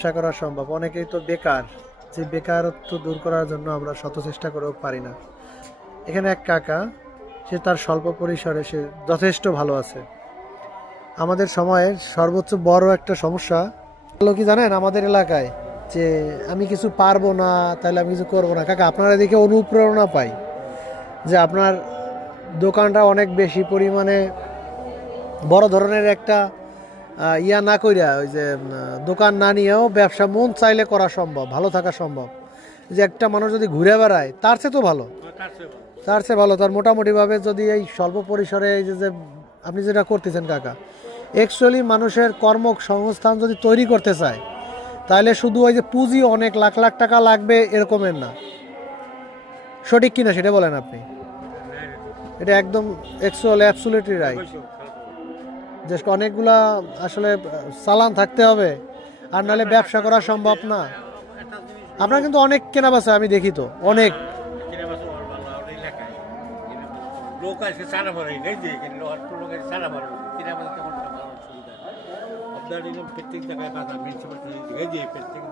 ব্যবসা করা সম্ভব। অনেকেই তো বেকার, যে বেকারত্ব দূর করার জন্য আমরা শত চেষ্টা করেও পারি না। এখানে এক কাকা, সে তার স্বল্প পরিসরে সে যথেষ্ট ভালো আছে। আমাদের সময়ের সর্বোচ্চ বড় একটা সমস্যা হলো কি জানেন, আমাদের এলাকায় যে আমি কিছু পারবো না, তাহলে আমি কিছু করবো না। কাকা, আপনারা দেখে অনুপ্রেরণা পাই যে আপনার দোকানটা অনেক বেশি পরিমাণে বড় ধরনের একটা ইয়া না কইরা, ওই যে দোকান না নিয়েও ব্যবসা মন চাইলে করা সম্ভব, ভালো থাকা সম্ভব। যে একটা মানুষ যদি ঘুরে বেড়ায় তার চেয়ে তো ভালো, তার চেয়ে ভালো তার মোটামুটিভাবে যদি এই স্বল্প পরিসরে এই যে যে আপনি যেটা করতেছেন কাকা, অ্যাকচুয়ালি মানুষের কর্মসংস্থান যদি তৈরি করতে চায়, তাহলে শুধু ওই যে পুঁজি অনেক লাখ লাখ টাকা লাগবে এরকমের না। সঠিক কিনা সেটা বলেন আপনি। এটা একদম অ্যাবসুলেটলি রাইট। যে অনেকগুলা আসলে চালান থাকতে হবে, আর নাহলে ব্যবসা করা সম্ভব না। আপনার কিন্তু অনেক কেনা বেচা আমি দেখি তো, অনেক। লোক আছে সারা ভরে এই যে এখানে অল্প লোক আছে সারা ভরে কিনা আমাদের তেমন ভালো সুবিধা আপনার প্রত্যেক জায়গায় বাজার মিউনিসিপালিটি এই যে প্রত্যেক